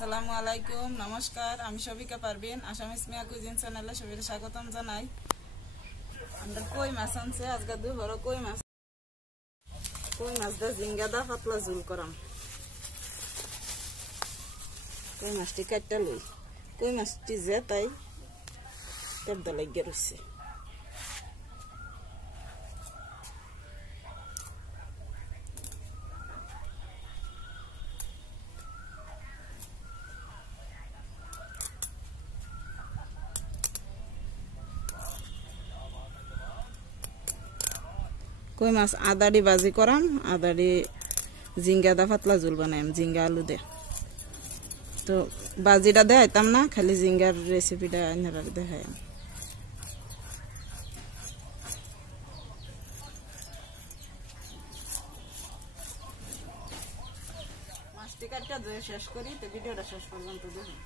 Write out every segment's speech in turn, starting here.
আসসালামু আলাইকুম নমস্কার আমি শফিকা পারভিন আসামিস মিয়া কুজিন চ্যানেলে সবাইকে স্বাগতম জানাই। আমরা কই মাছ আনছে আজকে দুপুরে কই মাছ দা জিঙ্গা দা পাতলা ঝোল করাম। কই মাছটি কাটতে লই, কই মাছটি যে তাই তেবদা লাগিয়ে রয়েছে। কই মাছ আদাড়ি বাজি করাম, আদাড়ি জিঙ্গা দা পাতলা ঝোল বানাইম জিঙ্গা আলু দে। তো বাজিটা দেখাইতাম না, খালি জিঙ্গার রেসিপিটা আপনারা দেখাইম। মাছটি কাটটা ধুয়ে শেষ করি, তো ভিডিওটা শেষ পর্যন্ত দেখুন।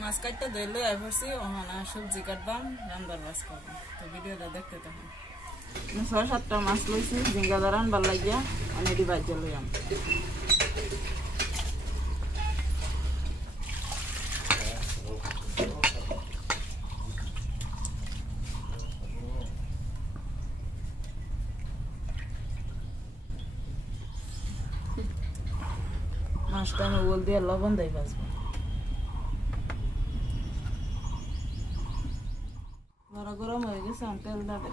মাছ কাটতে ধুইলে আইছি ওখানে সবজি কাটবাম, রান্নার বাস করবাম। তো ভিডিওটা দেখতে থাকুন। 6-7টা মাছ লইছি জিঙ্গা দা রান্নার লাগিয়া, অনেকটি বাজ্যা লইয়াম। মাছটা আমি বল দিয়ে লবণ দেই ভাজবো। গরম হয়ে গেছে, আমি তেল দেব।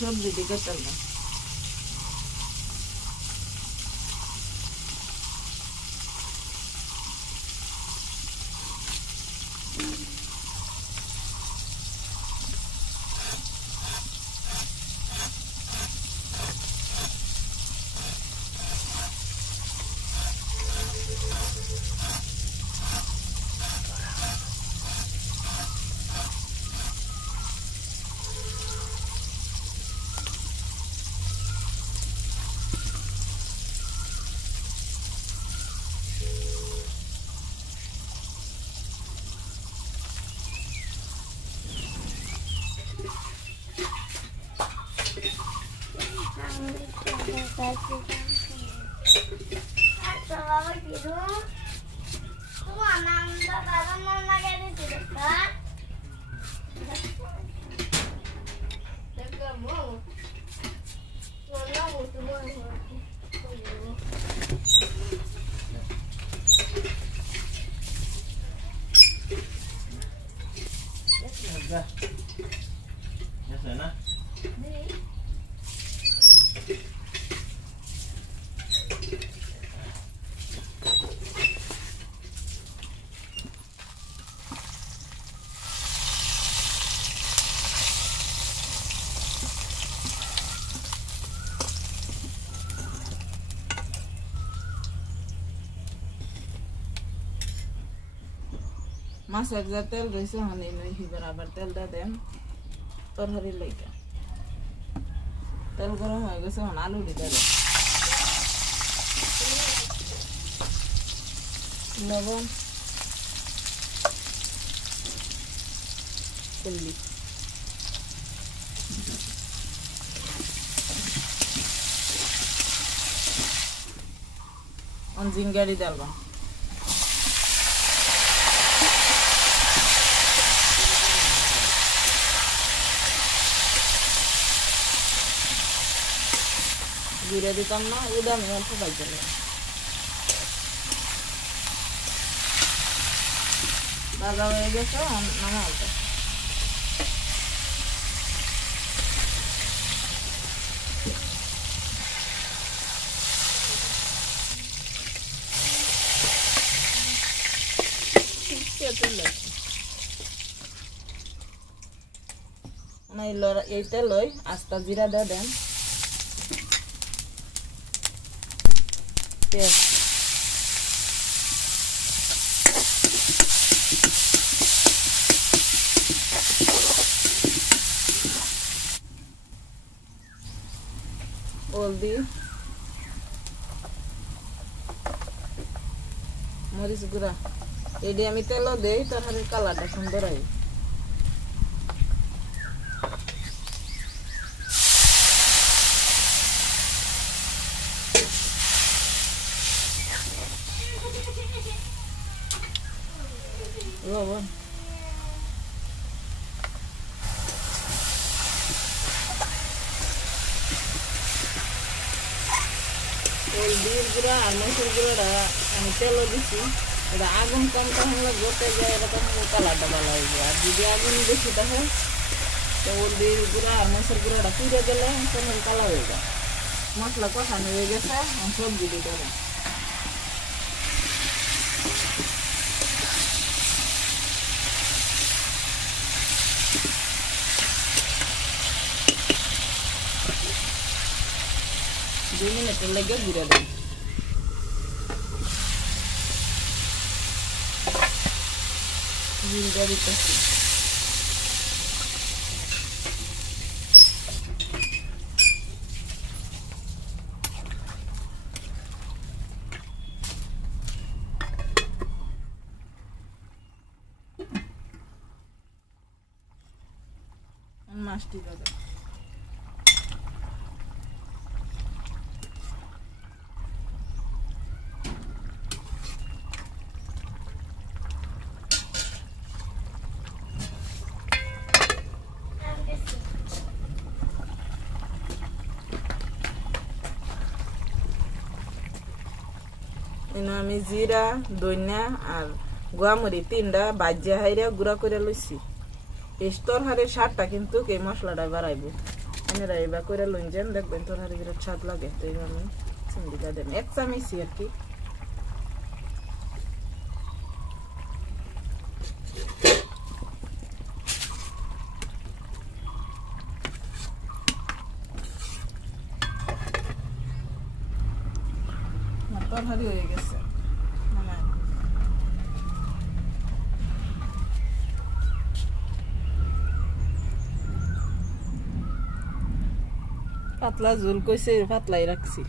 সবজি দিকে চলবে। মাছ এক যা তেল রয়েছে, হিবার আবার তেলটা দেন তরকারির লইকা। তেল গরম হয়ে গেছে, আলু দিতে দেন, লবণ, হলদি, জিঙ্গারি ডালবা। জিরে দিতাম না, এটা আমি অল্প পাইতে ভাজা হয়ে গেছে, নামা হতো। এই তেল আস্তা জিরা দিয়ে দেন, পেঁয়াজ, হলদি, মরিচ গুঁড়া এটি আমি তেলও দেই, তরকারির কালারটা সুন্দর হয়। লবণ, হলদির গুঁড়া আর মরিচের গুঁড়োটা আমি তেলও দিচ্ছি। এটা আগুন কম তখন লাগবে, তেজে এটা তখন কালারটা ভালো হয়ে যায়। আর যদি আগুন বেশি থাকে তো হলদির গুঁড়া আর মরিচের গুঁড়াটা পুড়ে গেলে তখন কালার হয়ে যায়। মশলা কষানো হয়ে গেছে, সবজি দিয়ে দেবো। দুই মিনিটের লেগে ঘুরে দেব। জিরা দিতেছি, মাছটি দেবো। আমি জিরা, ধনিয়া আর গোয়ামরি তিনটা বাজিয়া হাইরা গুঁড়া করে লইছি। এই তরকারির স্বাদটা কিন্তু এই মশলাটা বাড়াইব। আপনারা এবার করে লইন যান, দেখবেন তরকারি স্বাদ লাগে। তো আমি চিংড়িটা দেন 1 চামচি আর কি। তরকারি হয়ে গেছে, পাতলা ঝোল কইছে, পাতলাই রাখছি।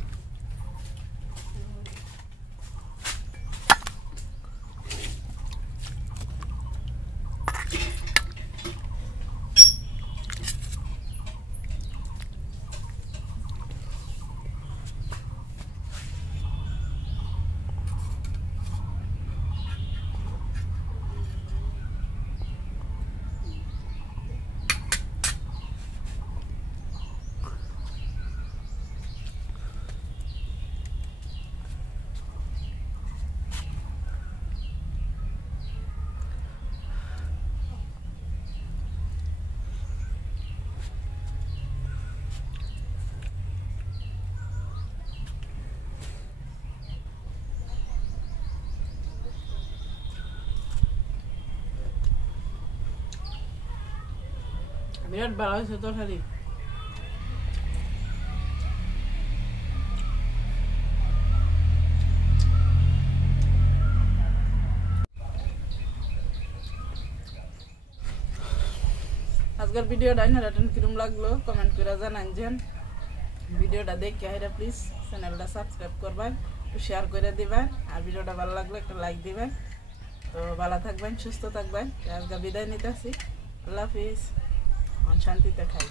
বিরাট ভালো হয়েছে তরকারি। আজকের ভিডিওটা কিরম লাগলো কমেন্ট করে জানান। ভিডিওটা দেখে আইরা প্লিজ চ্যানেলটা সাবস্ক্রাইব করবেন, শেয়ার করে দিবেন। আর ভিডিওটা ভালো লাগলে একটা লাইক দিবেন। তো ভালো থাকবেন, সুস্থ থাকবেন। আজকে বিদায় নিতেছি। আল্লাহ হাফিজ। শান্তিতে খাই।